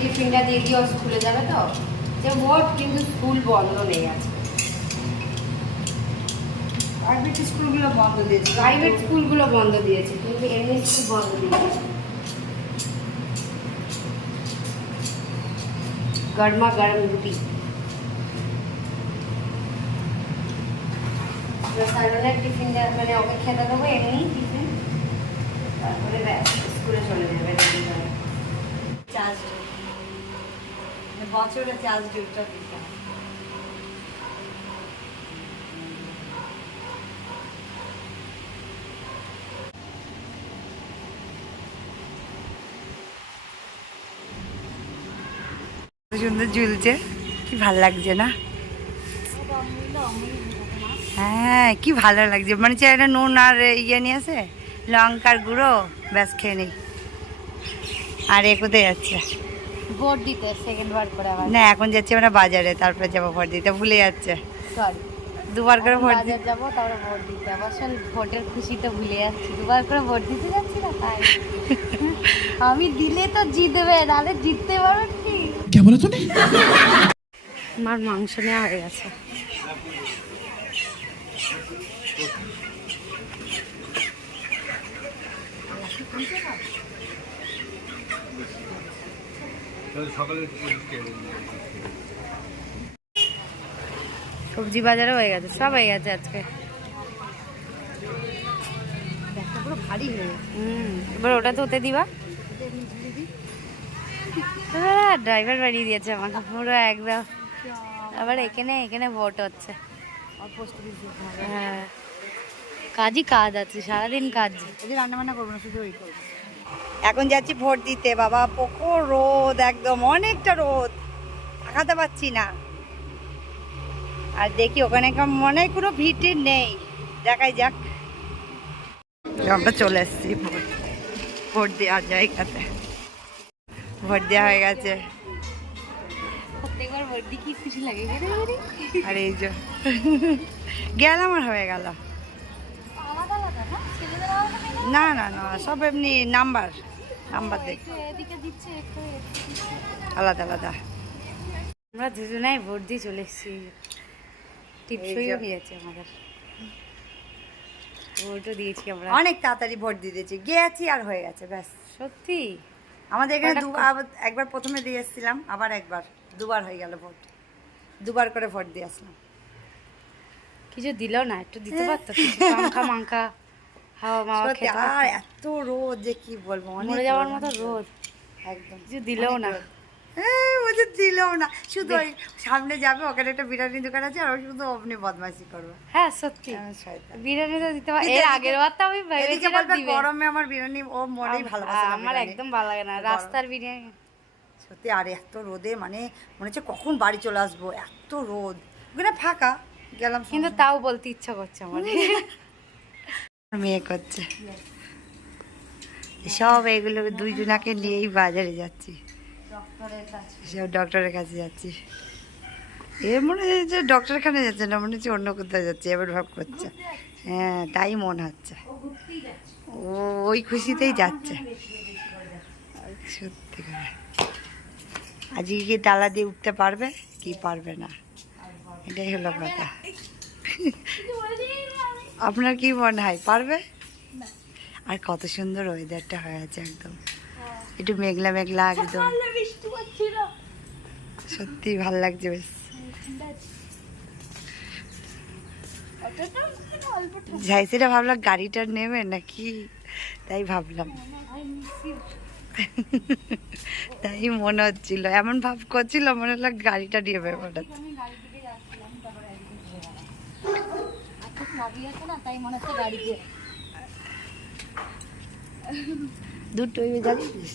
টিফিনটা দিয়ে দিয়ে স্কুলে যাবে তো যে ভোট, কিন্তু স্কুল বন্ধ নেই আজকে। প্রাইভেট স্কুলগুলো বন্ধ দিয়েছে, প্রাইভেট স্কুলগুলো বন্ধ দিয়েছে, কিন্তু এমনি স্কুল বন্ধ দিয়েছে। গরমা গরম রুটি সারনের টিফিনটা মানে ওকে খেতে দেবো এমনি টিফিন, তারপরে স্কুলে চলে যাবে। চার্জ বছরে চার্জ ডিউটা দিতে হয়। সুন্দর ঝুলছে, কি ভাল লাগছে না? হ্যাঁ কি ভালো লাগছে, মানে চাইটা নুন আর ইয়ে নিয়ে আসে, লঙ্কার গুঁড়ো, ব্যাস খেয়ে নেই। আর এ কোথায় যাচ্ছে? ভোট দিতে সেকেন্ড বার করে আবার না এখন যাচ্ছি আমরা বাজারে, তারপরে যাবো ভোট দিতে, ভুলে যাচ্ছে। সরি, দুবার করে ভোট দিতে বাজার যাবো, তারপরে ভোট দিতে। আসলে ভোটের খুশিটা ভুলে যাচ্ছি, দুবার করে ভোট দিতে যাচ্ছি না তাই। আমি দিলে তো জিতবে, নাহলে জিততে পারো কি? क्या बोला तूने? আমার মাংস নেওয়া হয়ে গেছে। সবজি বাজারও হয়ে গেছে, সব হয়ে গেছে আজকে। পুরো ভারী হয়ে গেছে। এবার ওটা তো হতে দিবা। ড্রাইভার বাড়িয়ে দিয়েছে আমাকে পুরো একদম। আবার এখানে এখানে ভোট হচ্ছে। হ্যাঁ কাজই কাজ আছে, সারাদিন কাজ। যদি রান্না বান্না করবো না, শুধু ওই করবো। এখন যাচ্ছি ভোট দিতে, বাবা প্রখর রোদ, একদম অনেকটা রোদ, তাকাতে পারছি না। আর দেখি ওখানে মনে হয় কোনো ভিড় নেই, দেখাই যাক। আমরা চলে এসেছি ভোট দেওয়ার জায়গাতে, ভোট দেওয়া হয়ে গেছে। প্রত্যেকবার ভোট দিয়ে কি খুশি লাগে। আর এই যে গেলাম আর হয়ে গেল। আলাদা আলাদা না, ছেলেদের আলাদা না না না, সব এমনি নাম্বার দেখ, এদিকে দিচ্ছে একটু আলাদা আলাদা। আমরা দুজনাই ভোট দিয়ে চলে এসেছি। টিপসইও নিয়েছে আমাদের, ভোটও দিয়েছি আমরা। অনেক তাড়াতাড়ি ভোট দিয়ে দিয়েছি, গিয়েছি আর হয়ে গেছে ব্যাস। সত্যি আমাদের এখানে একবার প্রথমে দিয়ে এসেছিলাম, আবার একবার, দুবার হয়ে গেল ভোট, দুবার করে ভোট দিয়ে আসলাম। কিছু দিলেও না, একটু দিতে পারতো কিছু, পাঙ্খা মাঙ্খা হাওয়া মাওয়া সত্যি, খেতে আর পারতো। এত রোদ যে কি বলবো, মরে যাওয়ার মতো রোদ, একদম। কিছু দিলেও না। বলছে দিলেও না, শুধু ওই সামনে যাবে, ওখানে একটা বিরিয়ানি দোকান আছে, আর ও শুধু অমনি বদমাইশি করবে। হ্যাঁ সত্যি, শয়তান। বিরিয়ানি তো দিতে পারে। এর আগের বার তো আমি এদিকে ভেবেছিলাম বলবে দিবে। গরমে আমার বিরিয়ানি, ও মনেই ভালোবাসে না আমার বিরিয়ানি। একদম ভালো লাগে না রাস্তার বিরিয়ানি। সত্যি, আর এত রোদে মানে মনে হচ্ছে কখন বাড়ি চলে আসবো, এত রোদ। ওখানে ফাঁকা গেলাম, কিন্তু তাও বলতে ইচ্ছা করছে আমার। মেয়ে করছে সব, এগুলো দুইজনাকে নিয়েই বাজারে যাচ্ছি, সব ডক্টরের কাছে যাচ্ছি। এ মনে হচ্ছে যে ডক্টরের কাছে যাচ্ছে না, মনে হচ্ছে অন্য কোথাও যাচ্ছে, এবার ভাব করছে। হ্যাঁ তাই মনে হচ্ছে, ও ওই খুশিতেই যাচ্ছে। সত্যি করে আজকে কি তালা দিয়ে উঠতে পারবে কি পারবে না, এটাই হলো কথা। আপনার কি মনে হয় পারবে? আর কত সুন্দর ওয়েদারটা হয়ে আছে, একদম একটু মেঘলা মেঘলা, একদম সত্যি ভাল লাগছে বেশ। ঝাইসিরা ভাবলাম গাড়িটা নেবে নাকি, তাই ভাবলাম, তাই মনে হচ্ছিল, এমন ভাব করছিল মনে হলো গাড়িটা নেবে হঠাৎ। দুটোই জানিস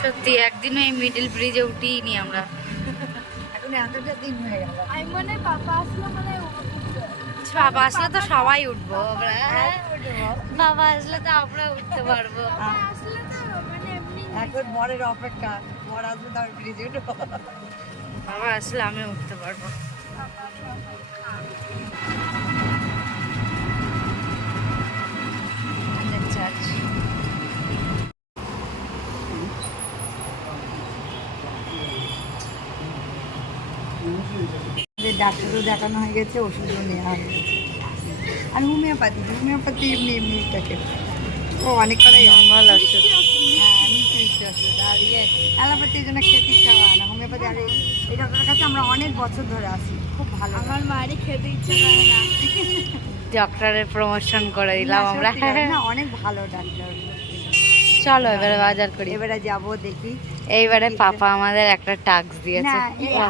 সত্যি একদিনও এই মিডল ব্রিজে উঠিনি আমরা। এখন এতটা দিন হয়ে গেল। বাবা আসলে তো সবাই উঠবো আমরা, বাবা আসলে তো আমরা উঠতে পারবো। এখন বরের অপেক্ষা, বর আসবে তার ব্রিজে উঠবো। বাবা আসলে আমি উঠতে পারবো। ডাক্তারও দেখানো হয়ে গেছে, ওষুধও নেওয়া হয়ে গেছে। আর হোমিওপ্যাথি এমনি এমনি প্যাকেট ও অনেক কটাই নর্মাল ওষুধ। হ্যাঁ মিষ্টি ওষুধ। আর অ্যালোপ্যাথি এই জন্য খেতে ইচ্ছা করে না। হোমিওপ্যাথি আর এই ডক্টরের কাছে আমরা অনেক বছর ধরে আসি, খুব ভালো। আমার মায়েরই খেতে ইচ্ছে করে না। ডক্টরের প্রমোশন করে দিলাম আমরা। না অনেক ভালো ডাক্তার। চলো এবারে বাজার করি। এবারে যাবো দেখি। এইবারে পাপা আমাদের একটা টাস্ক না দিয়েছে।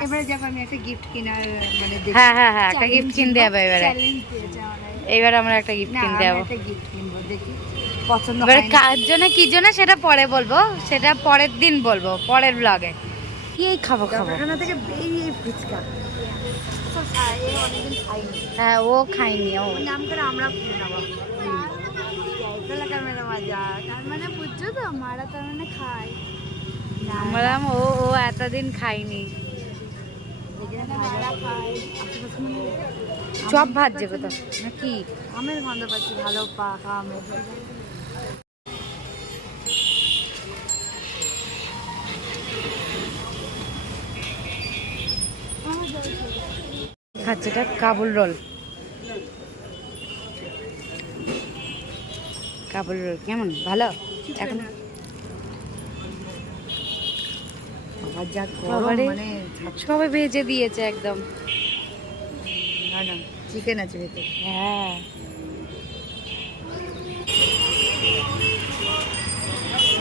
এবারে যাবো আমি একটা গিফট কেনার মানে দেখি। হ্যাঁ হ্যাঁ হ্যাঁ, একটা গিফট কিনতে হবে এবারে। চ্যালেঞ্জ দিয়েছে আমাদের। এইবার আমরা একটা গিফট না কিনতে আমি যাবো। একটা গিফট কিনবো, দেখি পছন্দ এবারে হয় না। কার জন্য কি জন্য সেটা পরে বলবো, সেটা পরের দিন বলবো, পরের ব্লগে। কি খাবো খাবো। ডক্টরখানা থেকে এই ফুচকা সব খাই, এই অনেকদিন খাইনি। হ্যাঁ ও খাইনি ও। ওর নাম করে আমরা কিনে নেবো। চলো ক্যামেরা মজা। তার মানে বুঝছো তো, মারা তার মানে খায়। আমরা ও ও এতদিন খাইনি। মারা খায়। চপ ভাজছে কোথাও নাকি? আমের গন্ধ পাচ্ছি, ভালো পাকা আমের। খাচ্ছে এটা কাবুল রোল। কাবুল রোল কেমন, ভালো? এখন আবার যা গরম বাবারে। মানে সবাই ভেজে দিয়েছে একদম। না না চিকেন আছে ভেতরে। হ্যাঁ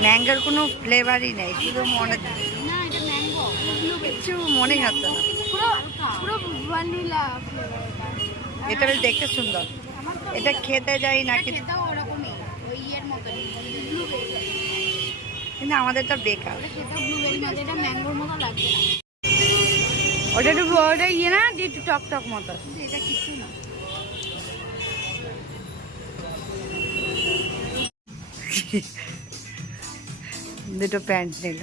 ম্যাঙ্গোর কোনো ফ্লেভারই নেই, শুধু মনে না এটা ম্যাঙ্গো, কিছু মনে হচ্ছে না। পুরো পুরো ভ্যানিলা ফ্লেভার। এটা বেশ দেখতে সুন্দর। এটা খেতে যাই না কিন্তু খেতেও ওরকমই, ওই ইয়ের মতনই, ব্লুবেরি। কিন্তু আমাদেরটা বেকার। খেতেও ব্লুবেরি মতো, এটা ম্যাঙ্গোর মতো লাগছে না। ওটা একটু ওটা ইয়ে না, যে একটু টক টক মতো। কিন্তু এটা কিছু না। দুটো প্যান্ট নিল।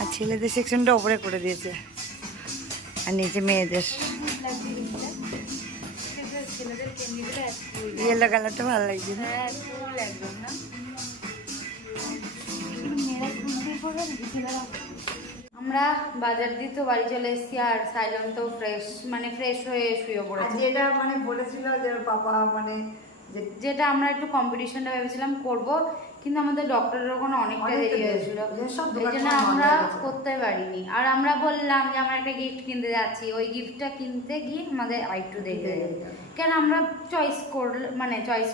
আর ছেলেদের সেকশনটা ওপরে করে দিয়েছে, আর নিচে মেয়েদের। ইয়েলো কালারটা ভালো লাগছে না? আমরা বাজার দিয়ে তো বাড়ি চলে এসেছি, আর সাইলন তো ফ্রেশ হয়ে শুয়ে আর পড়েছে। যেটা মানে বলেছিল যে ওর বাবা মানে যেটা আমরা একটু কম্পিটিশনটা ভেবেছিলাম করব, কিন্তু আমাদের ডক্টরের ওখানে অনেকটা দেরি হয়েছিল, এই জন্য আমরা করতে পারিনি। আর আমরা বললাম যে আমরা একটা গিফট কিনতে যাচ্ছি, ওই গিফটটা কিনতে গিয়ে আমাদের আরেকটু দেরি হয়ে গেল। কেন আমরা চয়েস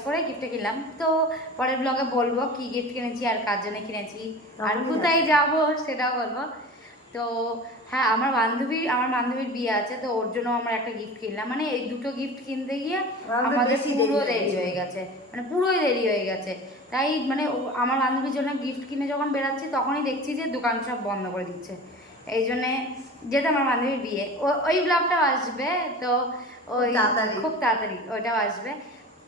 করে গিফটটা কিনলাম। তো পরের ব্লগে বলবো কি গিফট কিনেছি আর কার জন্য কিনেছি আর কোথায় যাব সেটাও বলবো। তো হ্যাঁ, আমার বান্ধবীর বিয়ে আছে, তো ওর জন্য আমরা একটা গিফট কিনলাম। মানে এই দুটো গিফট কিনতে গিয়ে আমাদের পুরো দেরি হয়ে গেছে, মানে পুরোই দেরি হয়ে গেছে। তাই মানে আমার বান্ধবীর জন্য গিফট কিনে যখন বেরাচ্ছি তখনই দেখছি যে দোকান সব বন্ধ করে দিচ্ছে। এই জন্যে যেহেতু আমার বান্ধবীর বিয়ে, ওই ব্লগটাও আসবে, তো ওই খুব তাড়াতাড়ি ওইটাও আসবে।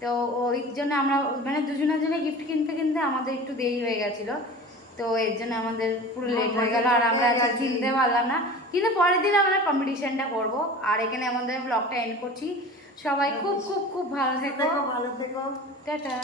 তো ওই জন্য আমরা মানে দুজনের জন্য গিফট কিনতে কিনতে আমাদের একটু দেরি হয়ে গেছিলো, তো এর জন্য আমাদের পুরো লেট হয়ে গেল, আর আমরা আজকে কিনতে পারলাম না। কিন্তু পরের দিন আমরা কম্পিটিশনটা করবো। আর এখানে আমাদের ব্লগটা এন্ড করছি। সবাই খুব খুব খুব ভালো থেকো, ভালো থেকো, টাটা।